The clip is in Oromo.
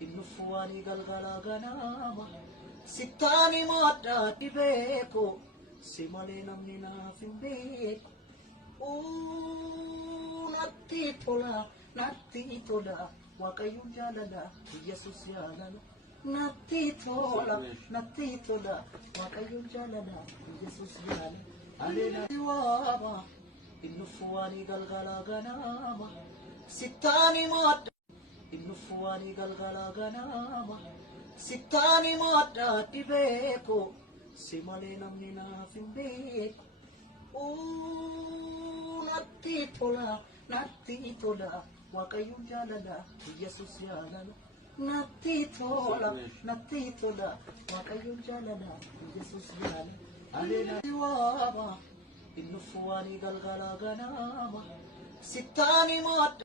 Innufuani galgala ganama Sitani mata tibeko Simale namni naaf hin beeku natti tola Waaqayyoon jaalala Yesus jaalala natti tola Waaqayyoon jaalala Yesus jaalala Aleena waama Innufuani galgala ganama Sitani mata Innufuani galgala ganama Sitani mata tibeko Simale namni naaf hin beeku natti tola Waaqayyoon jaalala Yesus jaalala natti tola Waaqayyoon jaalala Yesus jaalala Aleena waama Innufuani galgala ganama Sitani mata